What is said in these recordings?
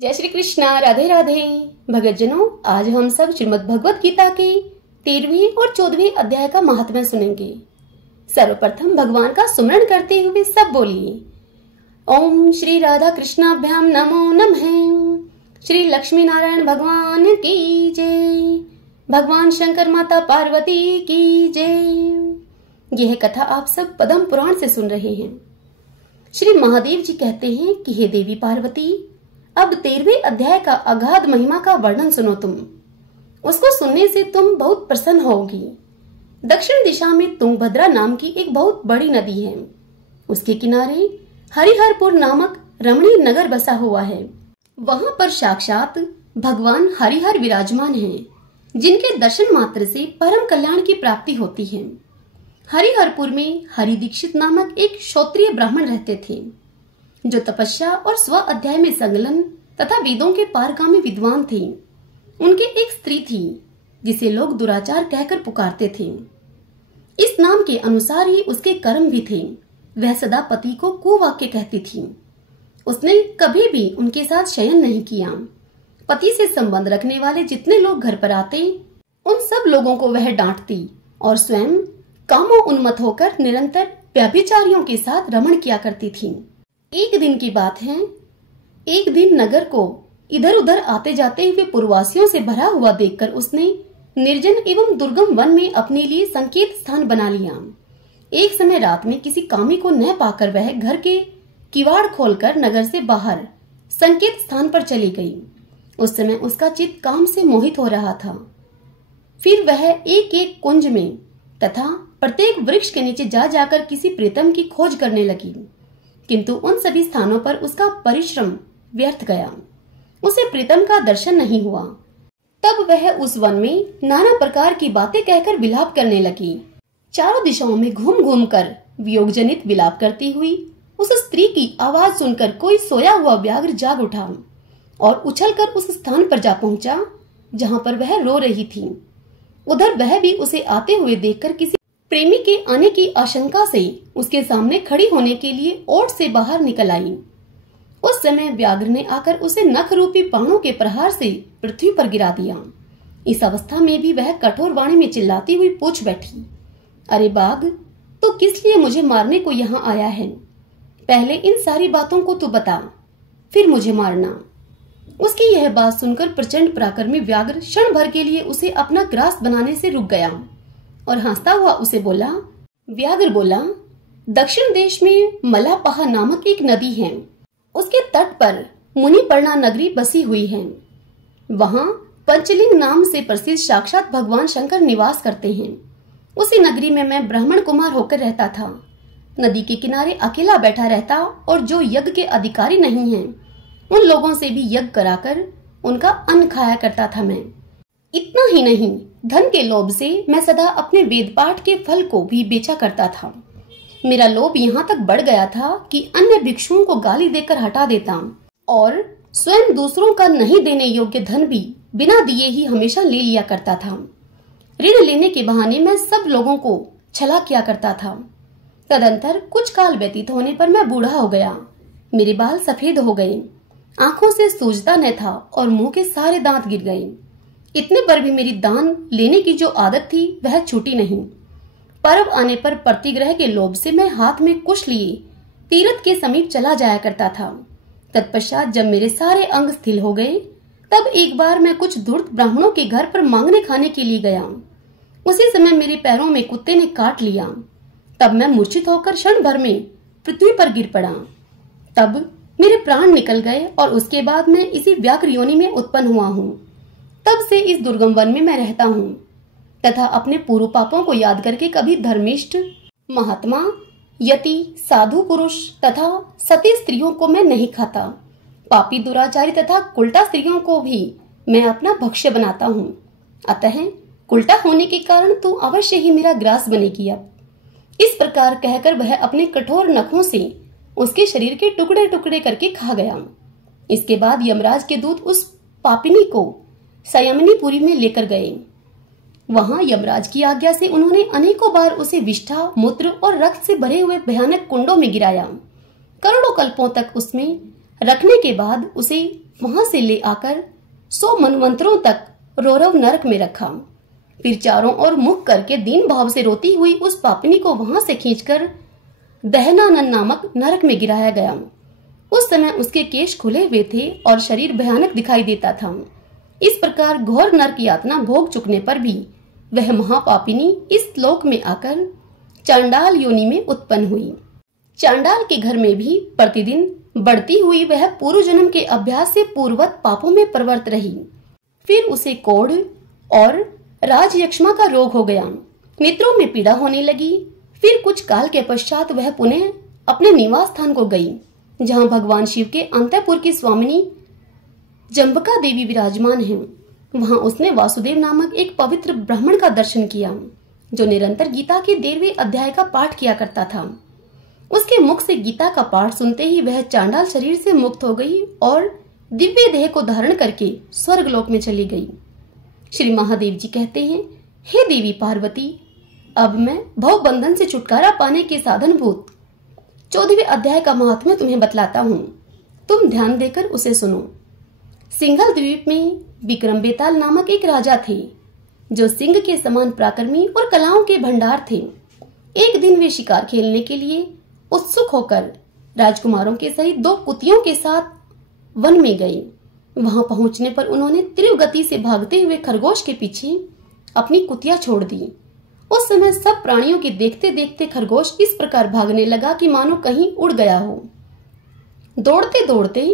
जय श्री कृष्णा, राधे राधे। भगतजनों, आज हम सब श्रीमद् भगवत गीता के 13वें और 14वें अध्याय का महात्म्य सुनेंगे। सर्वप्रथम भगवान का सुमरण करते हुए सब बोलिए ओम श्री राधा कृष्णाभ्याम नमो नमः। श्री लक्ष्मी नारायण भगवान की जय। भगवान शंकर माता पार्वती की जय। यह कथा आप सब पद्म पुराण से सुन रहे हैं। श्री महादेव जी कहते हैं कि हे देवी पार्वती, अब 13वें अध्याय का अगाध महिमा का वर्णन सुनो। तुम उसको सुनने से तुम बहुत प्रसन्न होगी। दक्षिण दिशा में तुंगभद्रा नाम की एक बहुत बड़ी नदी है। उसके किनारे हरिहरपुर नामक रमणीय नगर बसा हुआ है। वहां पर साक्षात भगवान हरिहर विराजमान हैं, जिनके दर्शन मात्र से परम कल्याण की प्राप्ति होती है। हरिहरपुर में हरि दीक्षित नामक एक क्षत्रिय ब्राह्मण रहते थे, जो तपस्या और स्व अध्याय में संलग्न तथा वेदों के पारगामी विद्वान थे। उनके एक स्त्री थी, जिसे लोग दुराचार कहकर पुकारते थे। इस नाम के अनुसार ही उसके कर्म भी थे। वह सदा पति को कुवाक्य कहती थी। उसने कभी भी उनके साथ शयन नहीं किया। पति से संबंध रखने वाले जितने लोग घर पर आते, उन सब लोगों को वह डांटती और स्वयं कामोन्मत्त होकर निरंतर व्यभिचारियों के साथ रमण किया करती थी। एक दिन की बात है, एक दिन नगर को इधर उधर आते जाते हुए पुरवासियों से भरा हुआ देखकर उसने निर्जन एवं दुर्गम वन में अपने लिए संकेत स्थान बना लिया। एक समय रात में किसी कामी को न पाकर वह घर के किवाड़ खोलकर नगर से बाहर संकेत स्थान पर चली गई। उस समय उसका चित्त काम से मोहित हो रहा था। फिर वह एक एक कुंज में तथा प्रत्येक वृक्ष के नीचे जा जाकर किसी प्रीतम की खोज करने लगी, किंतु उन सभी स्थानों पर उसका परिश्रम व्यर्थ गया। उसे प्रीतम का दर्शन नहीं हुआ। तब वह उस वन में नाना प्रकार की बातें कहकर विलाप करने लगी। चारों दिशाओं में घूम घूम कर वियोग जनित विलाप करती हुई उस स्त्री की आवाज सुनकर कोई सोया हुआ व्याघ्र जाग उठा और उछलकर उस स्थान पर जा पहुंचा जहां पर वह रो रही थी। उधर वह भी उसे आते हुए देखकर किसी प्रेमी के आने की आशंका से उसके सामने खड़ी होने के लिए ओट से बाहर निकल आई। उस समय व्याघ्र ने आकर उसे नख रूपी बाणों के प्रहार से पृथ्वी पर गिरा दिया। इस अवस्था में भी वह कठोर वाणी में चिल्लाती हुई पूछ बैठी, अरे बाघ, तो किस लिए मुझे मारने को यहाँ आया है? पहले इन सारी बातों को तू बता, फिर मुझे मारना। उसकी यह बात सुनकर प्रचंड पराक्रमी व्याघ्र क्षण भर के लिए उसे अपना ग्रास बनाने से रुक गया और हंसता हुआ उसे बोला। व्याघ्र बोला, दक्षिण देश में मलापहा नामक एक नदी है। उसके तट पर मुनिपर्णा नगरी बसी हुई है। वहां पंचलिंग नाम से प्रसिद्ध साक्षात भगवान शंकर निवास करते हैं। उसी नगरी में मैं ब्राह्मण कुमार होकर रहता था। नदी के किनारे अकेला बैठा रहता और जो यज्ञ के अधिकारी नहीं हैं, उन लोगों से भी यज्ञ कराकर उनका अन्न खाया करता था मैं। इतना ही नहीं, धन के लोभ से मैं सदा अपने वेद पाठ के फल को भी बेचा करता था। मेरा लोभ यहाँ तक बढ़ गया था कि अन्य भिक्षुओं को गाली देकर हटा देता और स्वयं दूसरों का नहीं देने योग्य धन भी बिना दिए ही हमेशा ले लिया करता था। ऋण लेने के बहाने मैं सब लोगों को छला किया करता था। तदंतर कुछ काल व्यतीत होने पर मैं बूढ़ा हो गया। मेरे बाल सफेद हो गए, आंखों से सूझता न था और मुंह के सारे दांत गिर गए। इतने पर भी मेरी दान लेने की जो आदत थी वह छूटी नहीं। पर्व आने पर प्रतिग्रह के लोभ से मैं हाथ में कुश लिए तीर्थ के समीप चला जाया करता था। तत्पश्चात जब मेरे सारे अंग स्थिर हो गए, तब एक बार मैं कुछ धूर्त ब्राह्मणों के घर पर मांगने खाने के लिए गया। उसी समय मेरे पैरों में कुत्ते ने काट लिया। तब मैं मूर्छित होकर क्षण भर में पृथ्वी पर गिर पड़ा। तब मेरे प्राण निकल गए और उसके बाद मैं इसी व्याघ्र योनि में उत्पन्न हुआ हूँ। तब से इस दुर्गम वन में मैं रहता हूँ तथा अपने पूर्व पापों को याद करके कभी धर्मिष्ठ, महात्मा, यति, साधु पुरुष तथा सती स्त्रियों को मैं नहीं खाता। पापी, दुराचारी तथा कुल्टा स्त्रियों को भी मैं अपना भक्ष्य बनाता हूँ। अतः कुल्टा होने के कारण तू अवश्य ही मेरा ग्रास बनेगी। अब इस प्रकार कहकर वह अपने कठोर नखों से उसके शरीर के टुकड़े टुकड़े करके खा गया। इसके बाद यमराज के दूत उस पापिनी को संयमनीपुरी में लेकर गए। वहां यमराज की आज्ञा से उन्होंने अनेकों बार उसे विष्ठा, मूत्र और रक्त से भरे हुए भयानक कुंडों में गिराया। करोड़ों कल्पों तक उसमें रखने के बाद उसे वहां से ले आकर 100 मनवंतरों तक रौरव नरक में रखा। फिर चारों ओर मुख करके दीन भाव से रोती हुई उस पापिनी को वहां से खींचकर दहनानन नामक नरक में गिराया गया। उस समय उसके केश खुले हुए थे और शरीर भयानक दिखाई देता था। इस प्रकार घोर नरक यातना भोग चुकने पर भी वह महापापिनी इस लोक में आकर चांडाल योनि में उत्पन्न हुई। चांडाल के घर में भी प्रतिदिन बढ़ती हुई वह पूर्व जन्म के अभ्यास से पूर्ववत पापों में प्रवृत्त रही। फिर उसे कोढ़ और राजयक्ष्मा का रोग हो गया, नेत्रों में पीड़ा होने लगी। फिर कुछ काल के पश्चात वह पुनः अपने निवास स्थान को गई, जहां भगवान शिव के अंतःपुर की स्वामिनी जम्बका देवी विराजमान हैं। वहां उसने वासुदेव नामक एक पवित्र ब्राह्मण का दर्शन किया, जो निरंतर गीता के 13वें अध्याय का पाठ किया करता था। उसके मुख से गीता का पाठ सुनते ही वह चांडाल शरीर से मुक्त हो गई और दिव्य देह को धारण करके स्वर्गलोक में चली गई। श्री महादेव जी कहते हैं, हे देवी पार्वती, अब मैं भव बंधन से छुटकारा पाने के साधनभूत 14वें अध्याय का महात्म्य तुम्हें बतलाता हूँ। तुम ध्यान देकर उसे सुनो। सिंघल द्वीप में विक्रम बेताल नामक एक राजा थे, जो सिंह के समान पराक्रमी और कलाओं के भंडार थे। एक दिन वे शिकार खेलने के लिए उत्सुक होकर राजकुमारों के सहित 2 कुतियों के साथ वन में गए। वहां पहुंचने पर उन्होंने तीव्र गति से भागते हुए खरगोश के पीछे अपनी कुतिया छोड़ दी। उस समय सब प्राणियों के देखते देखते खरगोश इस प्रकार भागने लगा कि मानो कहीं उड़ गया हो। दौड़ते दौड़ते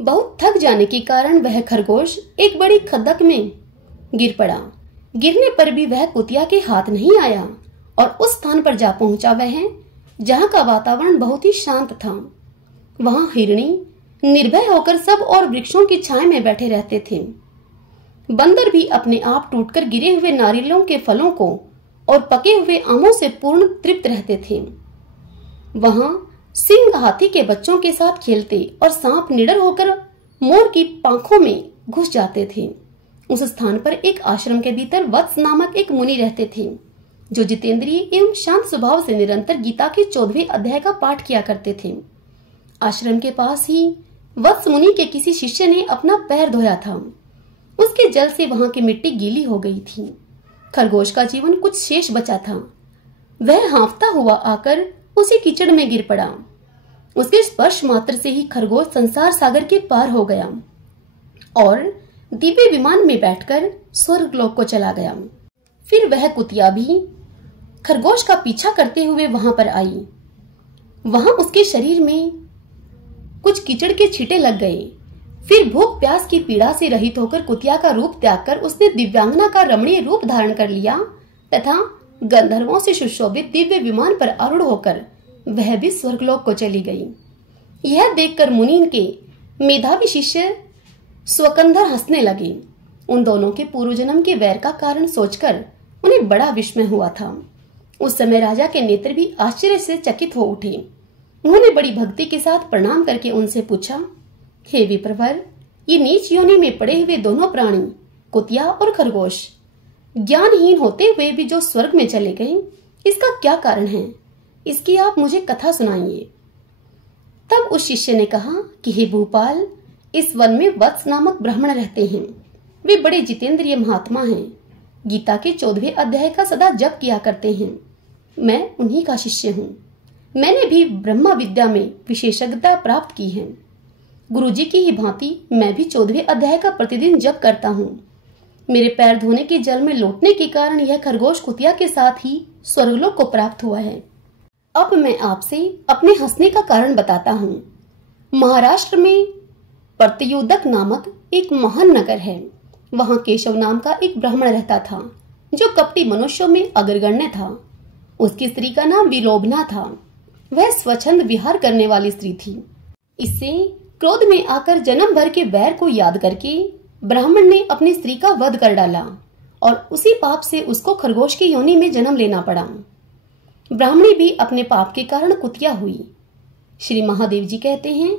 बहुत थक जाने के कारण वह खरगोश एक बड़ी खद्दक में गिर पड़ा। गिरने पर भी वह कुतिया के हाथ नहीं आया और उस स्थान पर जा पहुंचा वह, जहां का वातावरण बहुत ही शांत था। वहां हिरणी निर्भय होकर सब और वृक्षों की छाया में बैठे रहते थे। बंदर भी अपने आप टूटकर गिरे हुए नारियलों के फलों को और पके हुए आमों से पूर्ण तृप्त रहते थे। वहां सिंह हाथी के बच्चों के साथ खेलते और सांप निडर होकर मोर की पांखों में घुस जाते थे। उस स्थान पर एक आश्रम के भीतर वत्स नामक एक मुनि रहते थे, जो जितेंद्रिय एवं शांत स्वभाव से निरंतर गीता के 14वें अध्याय का पाठ किया करते थे। आश्रम के पास ही वत्स मुनि के किसी शिष्य ने अपना पैर धोया था। उसके जल से वहां की मिट्टी गीली हो गई थी। खरगोश का जीवन कुछ शेष बचा था। वह हाँफता हुआ आकर उसी कीचड़ में गिर पड़ा। उसके स्पर्श मात्र से ही खरगोश संसार सागर के पार हो गया और दिव्य विमान में बैठकर स्वर्गलोक को चला गया। फिर वह कुतिया भी खरगोश का पीछा करते हुए वहां पर आई। वहां उसके शरीर में कुछ कीचड़ के छींटे लग गए। फिर भूख प्यास की पीड़ा से रहित होकर कुतिया का रूप त्याग कर उसने दिव्यांगना का रमणीय रूप धारण कर लिया तथा गंधर्वों से सुशोभित दिव्य विमान पर आरूढ़ होकर वह भी स्वर्गलोक को चली गई। यह देखकर मुनि के मेधावी शिष्य स्वकंधर हंसने लगे। उन दोनों के पूर्व जन्म के वैर का कारण सोचकर उन्हें बड़ा विस्मय हुआ था। उस समय राजा के नेत्र भी आश्चर्य से चकित हो उठे। उन्होंने बड़ी भक्ति के साथ प्रणाम करके उनसे पूछा, हे विप्रवर, ये नीच योनि में पड़े हुए दोनों प्राणी कुतिया और खरगोश ज्ञानहीन होते हुए भी जो स्वर्ग में चले गए, इसका क्या कारण है? इसकी आप मुझे कथा सुनाइए। तब उस शिष्य ने कहा कि हे भूपाल, इस वन में वत्स नामक ब्राह्मण रहते हैं। वे बड़े जितेंद्रिय महात्मा हैं। गीता के 14वें अध्याय का सदा जप किया करते हैं। मैं उन्हीं का शिष्य हूँ। मैंने भी ब्रह्मा विद्या में विशेषज्ञता प्राप्त की है। गुरुजी की ही भांति मैं भी 14वें अध्याय का प्रतिदिन जप करता हूँ। मेरे पैर धोने के जल में लौटने के कारण यह खरगोश कुतिया के साथ ही स्वर्गलोक को प्राप्त हुआ है। अब मैं आपसे अपने हंसने का कारण बताता हूँ। महाराष्ट्र में प्रत्युदक नामक एक महान नगर है। वहां केशव नाम का एक ब्राह्मण रहता था, जो कपटी मनुष्यों में अग्रगण्य था। उसकी स्त्री का नाम विलोभना था। वह स्वच्छंद विहार करने वाली स्त्री थी। इससे क्रोध में आकर जन्म भर के वैर को याद करके ब्राह्मण ने अपनी स्त्री का वध कर डाला और उसी पाप से उसको खरगोश की योनि में जन्म लेना पड़ा। ब्राह्मणी भी अपने पाप के कारण कुतिया हुई। श्री महादेव जी कहते हैं,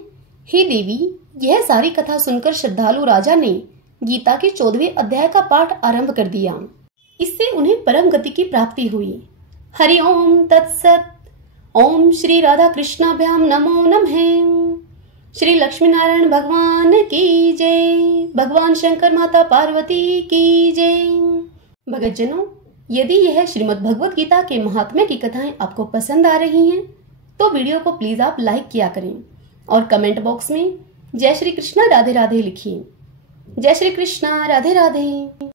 हे देवी, यह सारी कथा सुनकर श्रद्धालु राजा ने गीता के 14वें अध्याय का पाठ आरंभ कर दिया। इससे उन्हें परम गति की प्राप्ति हुई। हरि ओम तत्सत। ओम श्री राधा कृष्णाभ्याम नमो नमः। श्री लक्ष्मी नारायण भगवान की जय। भगवान शंकर माता पार्वती की जय। भगतजनों, यदि यह श्रीमद् भगवत गीता के महात्म्य की कथाएं आपको पसंद आ रही हैं, तो वीडियो को प्लीज आप लाइक किया करें और कमेंट बॉक्स में जय श्री कृष्णा राधे राधे लिखिए। जय श्री कृष्णा राधे राधे।